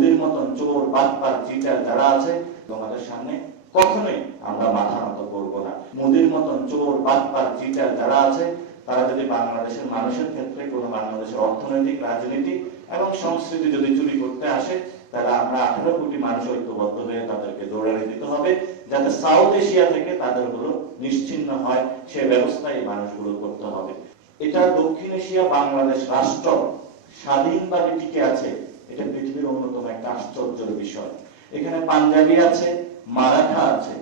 মোদির মতন চোর বাটপার চিটার যারা আছে তোমাদের সামনে কখনোই আমরা মাথা নত করব না। মোদির মতন চোর বাটপার চিটার যারা আছে তারা যদি বাংলাদেশের মানুষের ক্ষেত্রে কোনো বাংলাদেশের অর্থনৈতিক রাজনীতি এবং সংস্কৃতি যদি চুরি করতে আসে, তাহলে আমরা 18 কোটি মানুষ ঐক্যবদ্ধ হয়ে তাদেরকে দৌড়ানি দিতে হবে, যাতে সাউথ এশিয়া থেকে তাদের গুলো নিশ্চিহ্ন হয়, সে ব্যবস্থা এই মানুষগুলো করতে হবে। এটা দক্ষিণ এশিয়া বাংলাদেশ রাষ্ট্র স্বাধীনভাবে টিকে আছে, এটা পৃথিবীর অন্যতম একটা আশ্চর্যের বিষয়। এখানে পাঞ্জাবি আছে, মারাঠা আছে,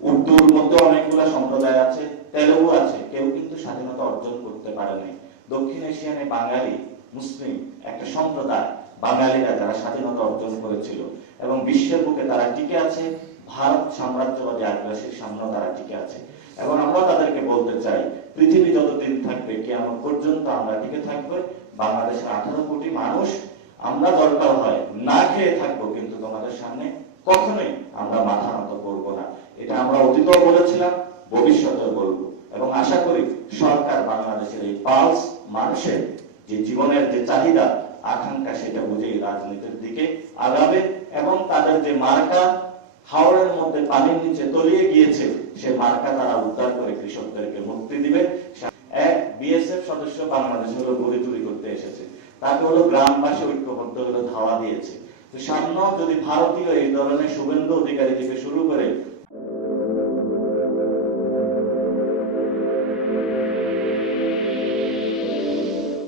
উর্দুর মধ্যে অনেকগুলা সম্প্রদায় আছে, তেলুগু আছে, কেউ কিন্তু স্বাধীনতা অর্জন করতে পারে নাই। দক্ষিণ এশিয়ানে বাঙালি মুসলিম একটা সম্প্রদায়, বাঙালিরা যারা স্বাধীনতা অর্জন করেছিল এবং বিশ্বের বুকে তারা টিকে আছে, ভারত সাম্রাজ্যবাদী আগ্রাসীর সামনেও তারা টিকে আছে। এবং আমরা তাদেরকে বলতে চাই, পৃথিবী যতদিন থাকবে কিয়ামত পর্যন্ত আমরা টিকে থাকবো। বাংলাদেশের 18 কোটি মানুষ আমরা দরকার হয় না খেয়ে থাকবো, কিন্তু তোমাদের সামনে কখনোই আমরা মাথা নত করবো না। এটা আমরা অতীতেও বলেছিলাম, ভবিষ্যতেও বলবো, এবং আশা করি সরকার বাংলাদেশের এই পালস মানুষের যে জীবনের যে চাহিদা আকাঙ্ক্ষা সেটা বুঝেই রাজনীতির দিকে আগাবে এবং তাদের যে মার্কা হাওড়ের মধ্যে পানির নিচে তলিয়ে গিয়েছে সে মার্কা তারা উদ্ধার করে কৃষকদেরকে মুক্তি দিবে। এক বিএসএফ সদস্য বাংলাদেশে হলো গড়ি চুরি করতে এসেছে, তাকে হলো গ্রামবাসী ঐক্যবদ্ধ হলো ধাওয়া দিয়েছে। তো সামনেও যদি ভারতীয় এই ধরনের শুভেন্দু অধিকারী থেকে শুরু করে